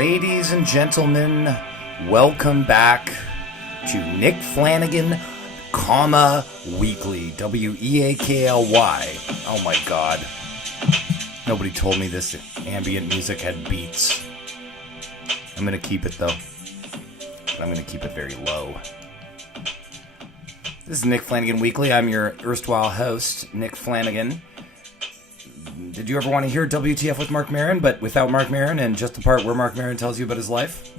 Ladies and gentlemen, welcome back to Nick Flanagan, Weakly, W-E-A-K-L-Y. Oh my god. Nobody told me this ambient music had beats. I'm gonna keep it though. But I'm gonna keep it very low. This is Nick Flanagan Weekly. I'm your erstwhile host, Nick Flanagan. Did you ever want to hear WTF with Mark Maron, but without Mark Maron and just the part where Mark Maron tells you about his life?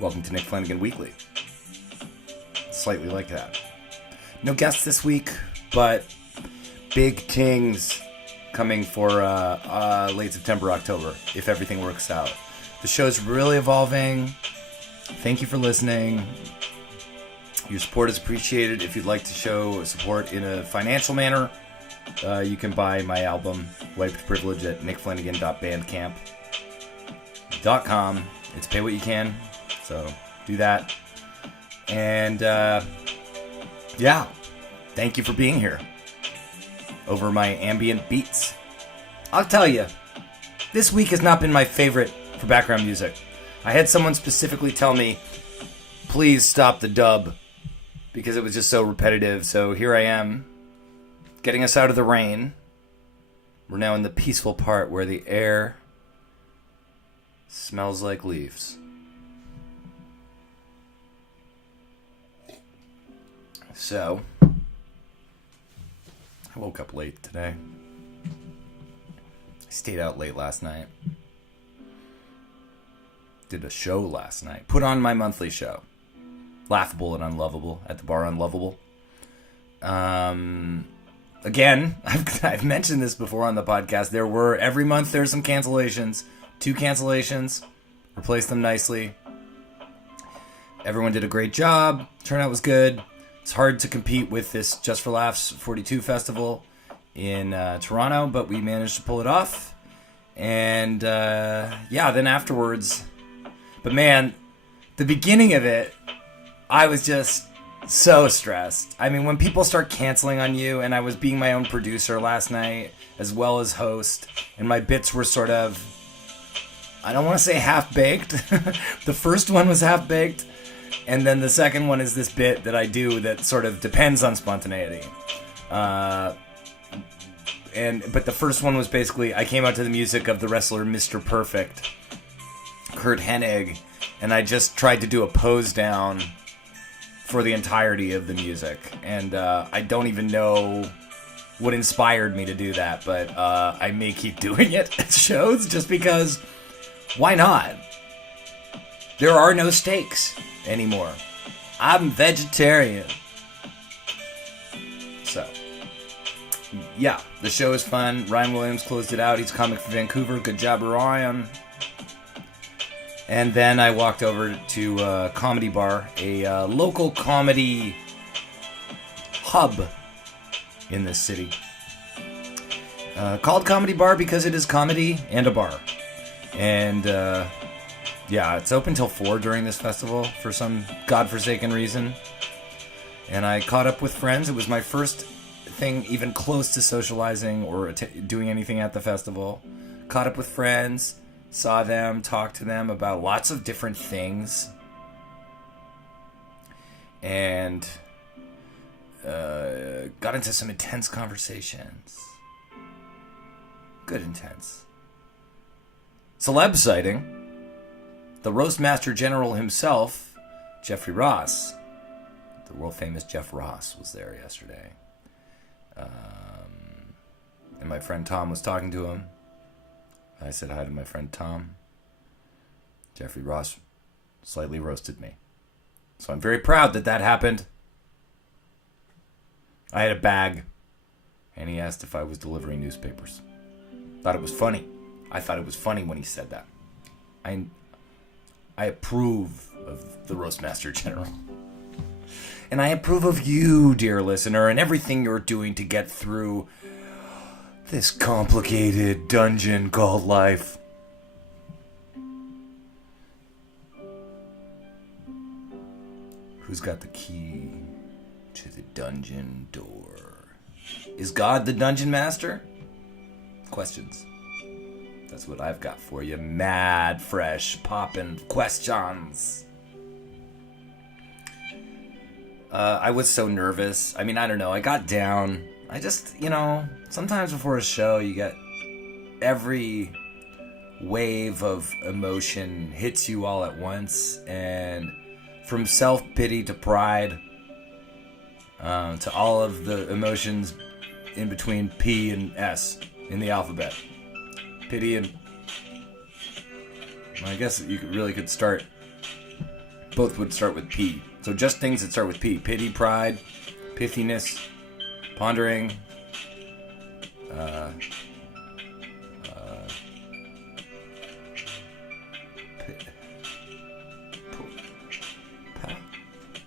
Welcome to Nick Flanagan Weekly. Slightly like that. No guests this week, but big things coming for late September, October, if everything works out. The show's really evolving. Thank you for listening. Your support is appreciated. If you'd like to show support in a financial manner, you can buy my album, Wiped Privilege, at nickflanagan.bandcamp.com. It's pay what you can, so do that. And, yeah, thank you for being here over my ambient beats. I'll tell you, this week has not been my favorite for background music. I had someone specifically tell me, please stop the dub, because it was just so repetitive. So here I am, getting us out of the rain. We're now in the peaceful part where the air smells like leaves. So, I woke up late today. I stayed out late last night. Did a show last night. Put on my monthly show. Laughable and Unlovable at the bar Unlovable. Again, I've mentioned this before on the podcast. Every month there's some cancellations. 2 cancellations. Replaced them nicely. Everyone did a great job. Turnout was good. It's hard to compete with this Just for Laughs 42 festival in Toronto, but we managed to pull it off. And then afterwards, but man, the beginning of it, I was just so stressed. I mean, when people start canceling on you, and I was being my own producer last night, as well as host, and my bits were sort of, I don't want to say half-baked. The first one was half-baked, and then the second one is this bit that I do that sort of depends on spontaneity. But the first one was basically, I came out to the music of the wrestler Mr. Perfect, Kurt Hennig, and I just tried to do a pose down for the entirety of the music. And I don't even know what inspired me to do that, but I may keep doing it at shows just because, why not? There are no steaks anymore. I'm vegetarian. So, yeah, the show is fun. Ryan Williams closed it out. He's a comic from Vancouver. Good job, Ryan. And then I walked over to a comedy bar, a local comedy hub in this city. Called Comedy Bar because it is comedy and a bar. And it's open till 4 during this festival for some godforsaken reason. And I caught up with friends. It was my first thing even close to socializing or doing anything at the festival. Caught up with friends. Saw them, talked to them about lots of different things. And got into some intense conversations. Good intense. Celeb sighting. The Roastmaster General himself, Jeffrey Ross. The world famous Jeff Ross was there yesterday. And my friend Tom was talking to him. I said hi to my friend Tom. Jeffrey Ross slightly roasted me. So I'm very proud that happened. I had a bag, and he asked if I was delivering newspapers. Thought it was funny. I thought it was funny when he said that. I approve of the Roastmaster General. And I approve of you, dear listener, and everything you're doing to get through this complicated dungeon called life. Who's got the key to the dungeon door? Is God the dungeon master? Questions. That's what I've got for you. Mad, fresh, poppin' questions. I was so nervous. I mean, I don't know. I got down. I just, sometimes before a show, you get every wave of emotion hits you all at once. And from self-pity to pride, to all of the emotions in between P and S in the alphabet. Pity and... I guess you could start... Both would start with P. So just things that start with P. Pity, pride, pithiness, pondering,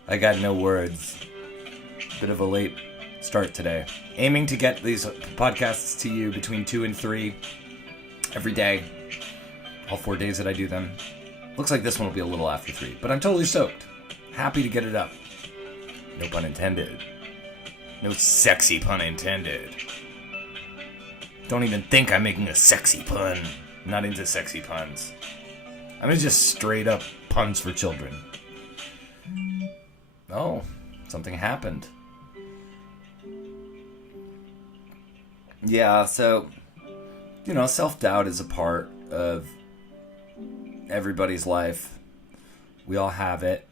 I got no words. Bit of a late start today. Aiming to get these podcasts to you between 2 and 3 every day. All 4 days that I do them. Looks like this one will be a little after 3, but I'm totally stoked. Happy to get it up. No pun intended. No sexy pun intended. Don't even think I'm making a sexy pun. I'm not into sexy puns. I'm into just straight up puns for children. Oh, something happened. Yeah, so, self-doubt is a part of everybody's life. We all have it,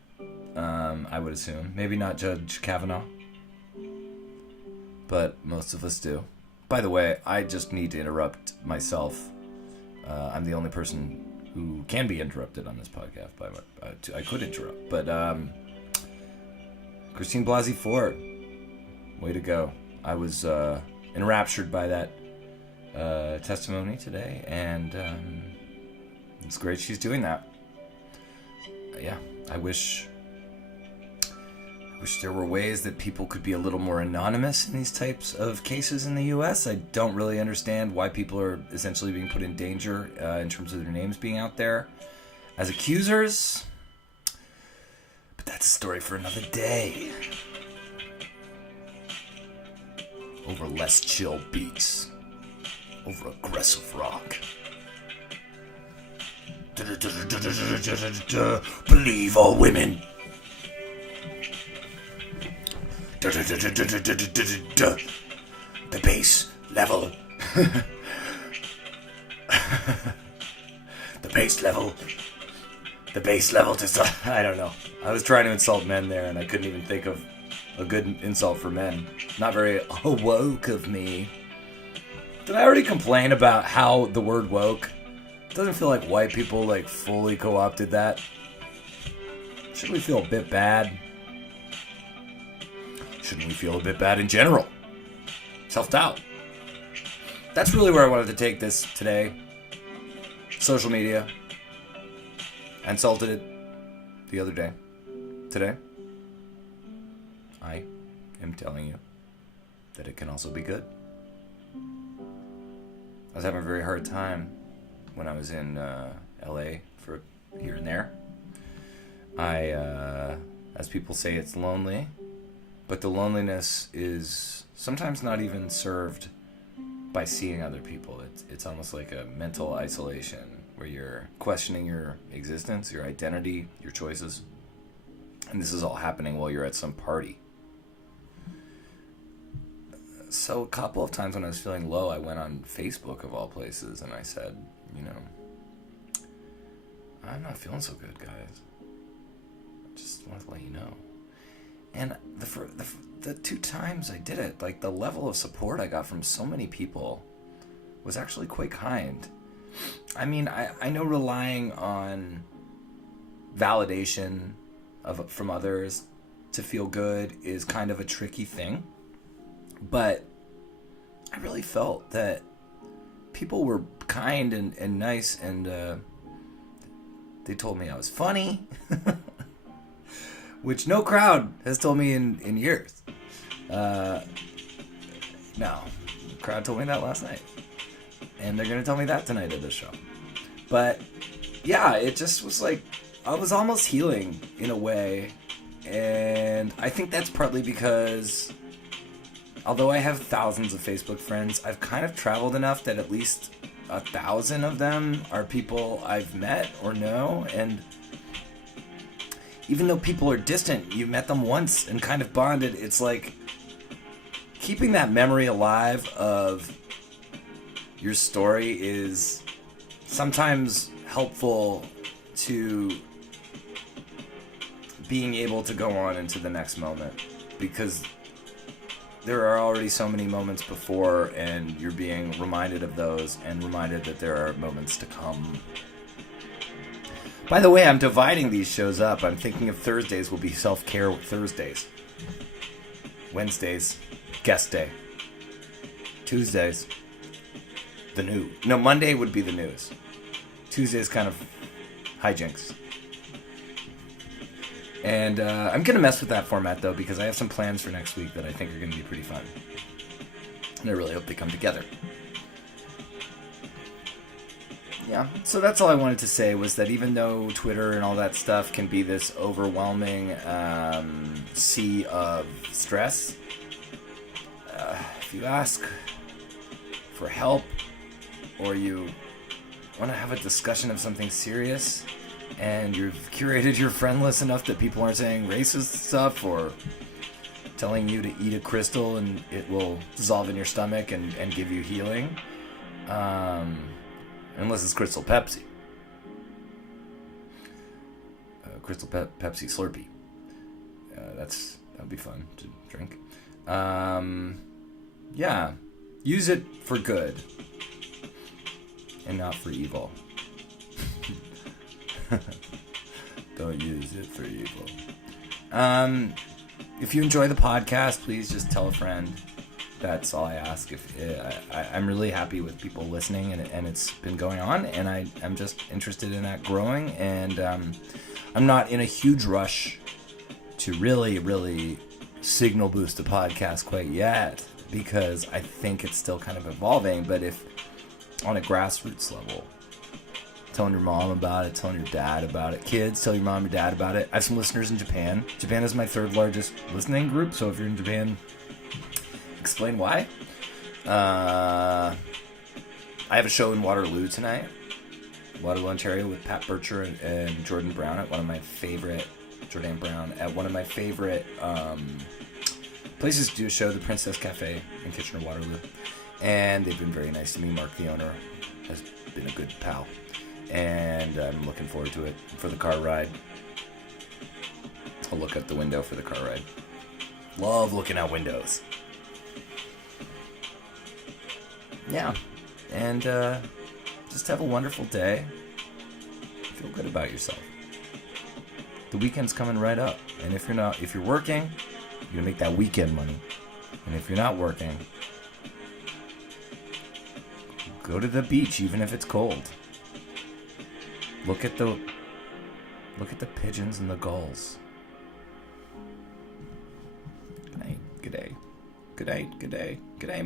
I would assume. Maybe not Judge Kavanaugh, but most of us do. By the way, I just need to interrupt myself. I'm the only person who can be interrupted on this podcast. I could interrupt, but Christine Blasey Ford, way to go. I was enraptured by that testimony today, and it's great she's doing that. Yeah, I wish there were ways that people could be a little more anonymous in these types of cases in the U.S. I don't really understand why people are essentially being put in danger in terms of their names being out there as accusers. But that's a story for another day. Over less chill beats. Over aggressive rock. Believe all women. The bass level. The bass level. The bass level to... I don't know. I was trying to insult men there, and I couldn't even think of a good insult for men. Not very woke of me. Did I already complain about how the word woke... Doesn't feel like white people fully co-opted that. Shouldn't we feel a bit bad? Shouldn't we feel a bit bad in general? Self-doubt. That's really where I wanted to take this today. Social media. I insulted it the other day. Today, I am telling you that it can also be good. I was having a very hard time when I was in LA for here and there. As people say, it's lonely, but the loneliness is sometimes not even served by seeing other people. It's almost like a mental isolation where you're questioning your existence, your identity, your choices, and this is all happening while you're at some party. So a couple of times when I was feeling low, I went on Facebook of all places and I said, I'm not feeling so good, guys. I just want to let you know. And the 2 times I did it, the level of support I got from so many people was actually quite kind. I mean, I know relying on validation from others to feel good is kind of a tricky thing. But I really felt that people were kind and nice, and they told me I was funny, which no crowd has told me in years. No, the crowd told me that last night, and they're going to tell me that tonight at the show. But yeah, it just was I was almost healing in a way, and I think that's partly because although I have thousands of Facebook friends, I've kind of traveled enough that at least 1,000 of them are people I've met or know, and even though people are distant, you met them once and kind of bonded. It's like keeping that memory alive of your story is sometimes helpful to being able to go on into the next moment, because there are already so many moments before, and you're being reminded of those and reminded that there are moments to come. By the way, I'm dividing these shows up. I'm thinking of Thursdays will be self-care Thursdays. Wednesdays, guest day. Tuesdays, Monday would be the news. Tuesday's kind of hijinks. And I'm going to mess with that format, though, because I have some plans for next week that I think are going to be pretty fun. And I really hope they come together. Yeah, so that's all I wanted to say, was that even though Twitter and all that stuff can be this overwhelming sea of stress, if you ask for help or you want to have a discussion of something serious, and you've curated your friend list enough that people aren't saying racist stuff or telling you to eat a crystal and it will dissolve in your stomach and give you healing, unless it's Crystal Pepsi. Crystal Pepsi Slurpee. That would be fun to drink. Yeah, use it for good and not for evil. Don't use it for evil. If you enjoy the podcast, please just tell a friend. That's all I ask. I'm really happy with people listening, and it's been going on, and I'm just interested in that growing, and I'm not in a huge rush to really, really signal boost the podcast quite yet, because I think it's still kind of evolving. But if on a grassroots level, telling your mom about it, telling your dad about it. Kids, tell your mom and your dad about it. I have some listeners in Japan. Japan is my third largest listening group, so if you're in Japan, explain why. I have a show in Waterloo tonight. Waterloo, Ontario, with Pat Bircher and Jordan Brown at one of my favorite places to do a show, the Princess Cafe in Kitchener-Waterloo. And they've been very nice to me. Mark, the owner, has been a good pal. And I'm looking forward to it for the car ride. I'll look out the window for the car ride. Love looking out windows. Yeah. And just have a wonderful day. Feel good about yourself. The weekend's coming right up. And if you're working, you're gonna make that weekend money. And if you're not working, go to the beach, even if it's cold. Look at the pigeons and the gulls. Good night. Good day. Good night. Good day. Good day.